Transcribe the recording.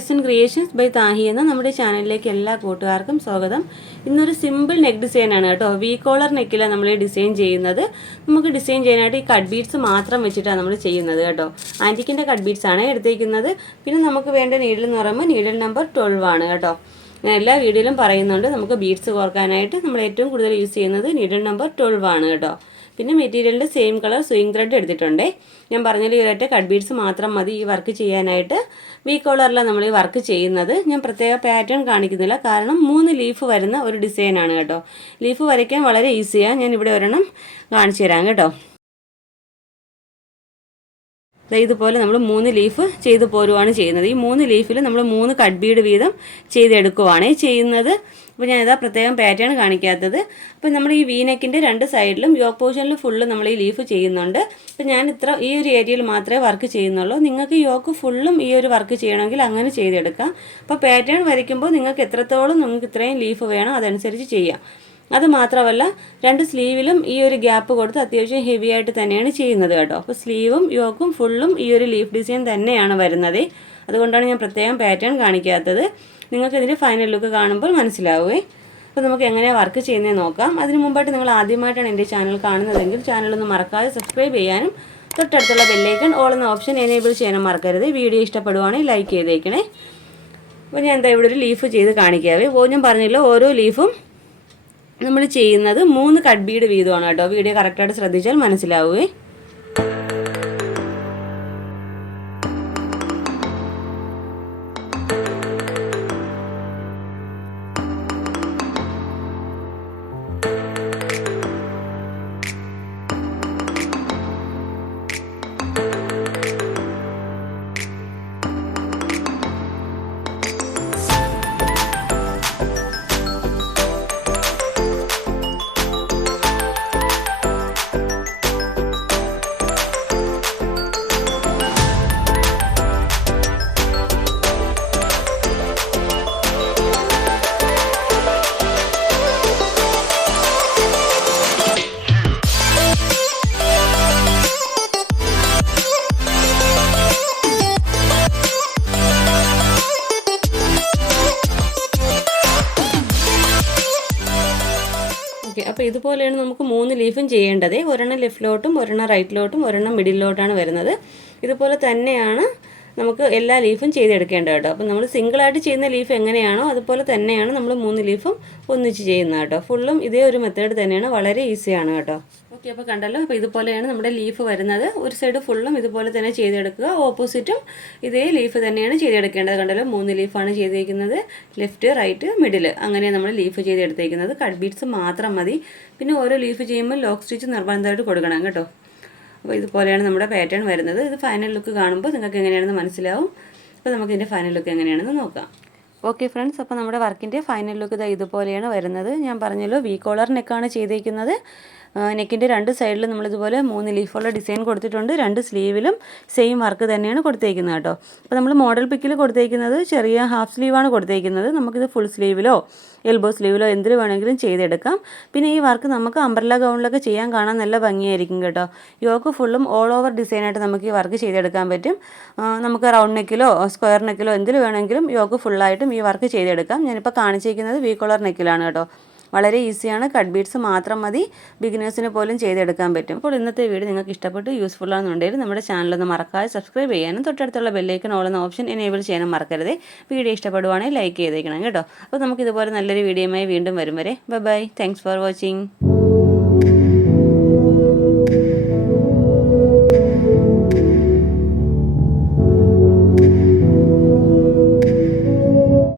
S N creations by Thahi എന്ന നമ്മുടെ ചാനലിലേക്ക് എല്ലാ കൂട്ടുകാർക്കും സ്വാഗതം. ഇന്നൊരു സിമ്പിൾ നെക്ക് ഡിസൈനാണ് കേട്ടോ. വി കോളർ നെക്കിലാണ് നമ്മൾ ഡിസൈൻ ചെയ്യുന്നത്. നമുക്ക് ഡിസൈൻ ചെയ്യാനായിട്ട് ഈ കട്ട് ബീഡ്സ് മാത്രം വെച്ചിട്ടാണ് നമ്മൾ ചെയ്യുന്നത് കേട്ടോ. ആൻറ്റിക്കിൻ്റെ കട്ട് ബീഡ്സ് ആണ് എടുത്തേക്കുന്നത്. പിന്നെ നമുക്ക് വേണ്ട നീഡിൽ എന്ന് പറയുമ്പോൾ നീഡിൽ നമ്പർ 12 ആണ് കേട്ടോ. ഞാൻ എല്ലാ വീഡിയോയിലും പറയുന്നുണ്ട്, നമുക്ക് ബീഡ്സ് കോർക്കാനായിട്ട് നമ്മൾ ഏറ്റവും കൂടുതൽ യൂസ് ചെയ്യുന്നത് നീഡിൽ നമ്പർ 12 ആണ് കേട്ടോ. പിന്നെ മെറ്റീരിയലിൻ്റെ സെയിം കളർ സ്വിങ് ത്രെഡ് എടുത്തിട്ടുണ്ട്. ഞാൻ പറഞ്ഞാൽ ഈ ഒരൊറ്റ കട്ട് ബീഡ്സ് മാത്രം മതി ഈ വർക്ക് ചെയ്യാനായിട്ട്. വി കോളറിലാണ് നമ്മൾ ഈ വർക്ക് ചെയ്യുന്നത്. ഞാൻ പ്രത്യേക പാറ്റേൺ കാണിക്കുന്നില്ല, കാരണം 3 ലീഫ് വരുന്ന ഒരു ഡിസൈനാണ് കേട്ടോ. ലീഫ് വരയ്ക്കാൻ വളരെ ഈസിയാണ്. ഞാൻ ഇവിടെ ഒരെണ്ണം കാണിച്ചു തരാം കേട്ടോ. ഇതുപോലെ നമ്മൾ 3 ലീഫ് ചെയ്ത് പോരുവാണ് ചെയ്യുന്നത്. ഈ 3 ലീഫിൽ നമ്മൾ 3 കട്ട് ബീഡ് വീതം ചെയ്തെടുക്കുവാണ് ചെയ്യുന്നത്. അപ്പോൾ ഞാനിതാ പ്രത്യേകം പാറ്റേൺ കാണിക്കാത്തത്. അപ്പോൾ നമ്മൾ ഈ വീനെക്കിൻ്റെ 2 സൈഡിലും യോക്ക് പോർഷനിൽ ഫുള്ള് നമ്മൾ ഈ ലീഫ് ചെയ്യുന്നുണ്ട്. അപ്പോൾ ഞാൻ ഈ ഒരു ഏരിയയിൽ മാത്രമേ വർക്ക് ചെയ്യുന്നുള്ളൂ. നിങ്ങൾക്ക് യോക്ക് ഫുള്ളും ഈ ഒരു വർക്ക് ചെയ്യണമെങ്കിൽ അങ്ങനെ ചെയ്തെടുക്കാം. അപ്പോൾ പാറ്റേൺ വരയ്ക്കുമ്പോൾ നിങ്ങൾക്ക് എത്രത്തോളം നിങ്ങൾക്ക് ഇത്രയും ലീഫ് വേണം അതനുസരിച്ച് ചെയ്യാം. അത് മാത്രമല്ല 2 സ്ലീവിലും ഈ ഒരു ഗ്യാപ്പ് കൊടുത്ത് അത്യാവശ്യം ഹെവി ആയിട്ട് തന്നെയാണ് ചെയ്യുന്നത് കേട്ടോ. അപ്പോൾ സ്ലീവും യോക്കും ഫുള്ളും ഈ ഒരു ലീഫ് ഡിസൈൻ തന്നെയാണ് വരുന്നത്. അതുകൊണ്ടാണ് ഞാൻ പ്രത്യേകം പാറ്റേൺ കാണിക്കാത്തത്. നിങ്ങൾക്ക് ഇതിൻ്റെ ഫൈനൽ ലുക്ക് കാണുമ്പോൾ മനസ്സിലാവുമേ. അപ്പോൾ നമുക്ക് എങ്ങനെയാണ് വർക്ക് ചെയ്യുന്നതെന്ന് നോക്കാം. അതിന് മുമ്പായിട്ട് നിങ്ങൾ ആദ്യമായിട്ടാണ് എൻ്റെ ചാനൽ കാണുന്നതെങ്കിൽ ചാനലൊന്ന് മറക്കാതെ സബ്സ്ക്രൈബ് ചെയ്യാനും തൊട്ടടുത്തുള്ള ബെല്ലൈക്കൺ ഓൾ എന്ന ഓപ്ഷൻ എനേബിൾ ചെയ്യാനും മറക്കരുത്. വീഡിയോ ഇഷ്ടപ്പെടുവാണെങ്കിൽ ലൈക്ക് ചെയ്തേക്കണേ. അപ്പോൾ ഞാൻ എന്താ ഇവിടെ ഒരു ലീഫ് ചെയ്ത് കാണിക്കാവേ. ഞാൻ പറഞ്ഞല്ലോ, ഓരോ ലീഫും നമ്മൾ ചെയ്യുന്നത് 3 കട്ട് ബീഡ് വീതമാണ് കേട്ടോ. വീഡിയോ കറക്റ്റായിട്ട് ശ്രദ്ധിച്ചാൽ മനസ്സിലാവുമേ. അപ്പോൾ ഇതുപോലെയാണ് നമുക്ക് 3 ലീഫും ചെയ്യേണ്ടത്. ഒരെണ്ണം ലെഫ്റ്റിലോട്ടും ഒരെണ്ണം റൈറ്റിലോട്ടും ഒരെണ്ണം മിഡിലോട്ടാണ് വരുന്നത്. ഇതുപോലെ തന്നെയാണ് നമുക്ക് എല്ലാ ലീഫും ചെയ്തെടുക്കേണ്ടത് കേട്ടോ. അപ്പോൾ നമ്മൾ സിംഗിളായിട്ട് ചെയ്യുന്ന ലീഫ് എങ്ങനെയാണോ അതുപോലെ തന്നെയാണ് നമ്മൾ 3 ലീഫും ഒന്നിച്ച് ചെയ്യുന്നത് കേട്ടോ. ഫുള്ളും ഇതേ ഒരു മെത്തേഡ് തന്നെയാണ്, വളരെ ഈസിയാണ് കേട്ടോ. ഓക്കെ, അപ്പോൾ കണ്ടല്ലോ. അപ്പോൾ ഇതുപോലെയാണ് നമ്മുടെ ലീഫ് വരുന്നത്. ഒരു സൈഡ് ഫുള്ളും ഇതുപോലെ തന്നെ ചെയ്തെടുക്കുക. ഓപ്പോസിറ്റും ഇതേ ലീഫ് തന്നെയാണ് ചെയ്തെടുക്കേണ്ടത്. കണ്ടല്ലോ, 3 ലീഫാണ് ചെയ്തേക്കുന്നത്. ലെഫ്റ്റ്, റൈറ്റ്, മിഡിൽ, അങ്ങനെയാണ് നമ്മൾ ലീഫ് ചെയ്തെടുത്തേക്കുന്നത്. കട്ട് ബീഡ്സ് മാത്രം മതി. പിന്നെ ഓരോ ലീഫ് ചെയ്യുമ്പോൾ ലോക്ക് സ്റ്റിച്ച് നിർബന്ധമായിട്ട് കൊടുക്കണം കേട്ടോ. അപ്പോൾ ഇതുപോലെയാണ് നമ്മുടെ പാറ്റേൺ വരുന്നത്. ഇത് ഫൈനൽ ലുക്ക് കാണുമ്പോൾ നിങ്ങൾക്ക് എങ്ങനെയാണെന്ന് മനസ്സിലാവും. അപ്പോൾ നമുക്കിതിൻ്റെ ഫൈനൽ ലുക്ക് എങ്ങനെയാണെന്ന് നോക്കാം. ഓക്കെ ഫ്രണ്ട്സ്, അപ്പോൾ നമ്മുടെ വർക്കിൻ്റെ ഫൈനൽ ലുക്ക് ഇതുപോലെയാണ് വരുന്നത്. ഞാൻ പറഞ്ഞല്ലോ, വി കോളർ നെക്കാണ് ചെയ്തേക്കുന്നത്. നെക്കിൻ്റെ 2 സൈഡിലും നമ്മളിതുപോലെ 3 ലീഫുള്ള ഡിസൈൻ കൊടുത്തിട്ടുണ്ട്. 2 സ്ലീവിലും സെയിം വർക്ക് തന്നെയാണ് കൊടുത്തേക്കുന്നത് കേട്ടോ. അപ്പോൾ നമ്മൾ മോഡൽ പിക്കിൽ കൊടുത്തേക്കുന്നത് ചെറിയ ഹാഫ് സ്ലീവാണ് കൊടുത്തേക്കുന്നത്. നമുക്കിത് ഫുൾ സ്ലീവിലോ എൽബോ സ്ലീവിലോ എന്തിൽ വേണമെങ്കിലും ചെയ്തെടുക്കാം. പിന്നെ ഈ വർക്ക് നമുക്ക് അംബ്രല്ല ഗൗണിലൊക്കെ ചെയ്യാൻ കാണാൻ നല്ല ഭംഗിയായിരിക്കും കേട്ടോ. യോക്ക് ഫുള്ളും ഓൾ ഓവർ ഡിസൈനായിട്ട് നമുക്ക് ഈ വർക്ക് ചെയ്തെടുക്കാൻ പറ്റും. നമുക്ക് റൗണ്ട് നെക്കിലോ സ്ക്വയർ നെക്കിലോ എന്തിൽ വേണമെങ്കിലും യോക്ക് ഫുള്ളായിട്ടും ഈ വർക്ക് ചെയ്തെടുക്കാം. ഞാനിപ്പോൾ കാണിച്ചിരിക്കുന്നത് വി കോളർ നെക്കിലാണ് കേട്ടോ. വളരെ ഈസിയാണ്. കട്ട് ബീഡ്സ് മാത്രം മതി. ബിഗിനേഴ്സിന് പോലും ചെയ്തെടുക്കാൻ പറ്റും. അപ്പോൾ ഇന്നത്തെ വീഡിയോ നിങ്ങൾക്ക് ഇഷ്ടപ്പെട്ട് യൂസ്ഫുൾ ആണെന്നുണ്ടെങ്കിൽ നമ്മുടെ ചാനലൊന്ന് മറക്കാതെ സബ്സ്ക്രൈബ് ചെയ്യാനും തൊട്ടടുത്തുള്ള ബെല്ലൈക്കൺ ഓൾ എന്ന ഓപ്ഷൻ എനേബിൾ ചെയ്യാനും മറക്കരുത്. വീഡിയോ ഇഷ്ടപ്പെടുവാണെങ്കിൽ ലൈക്ക് ചെയ്തേക്കണം കേട്ടോ. അപ്പോൾ നമുക്ക് ഇതുപോലെ നല്ലൊരു വീഡിയോയുമായി വീണ്ടും വരും വരെ. ബൈ. Thanks for watching.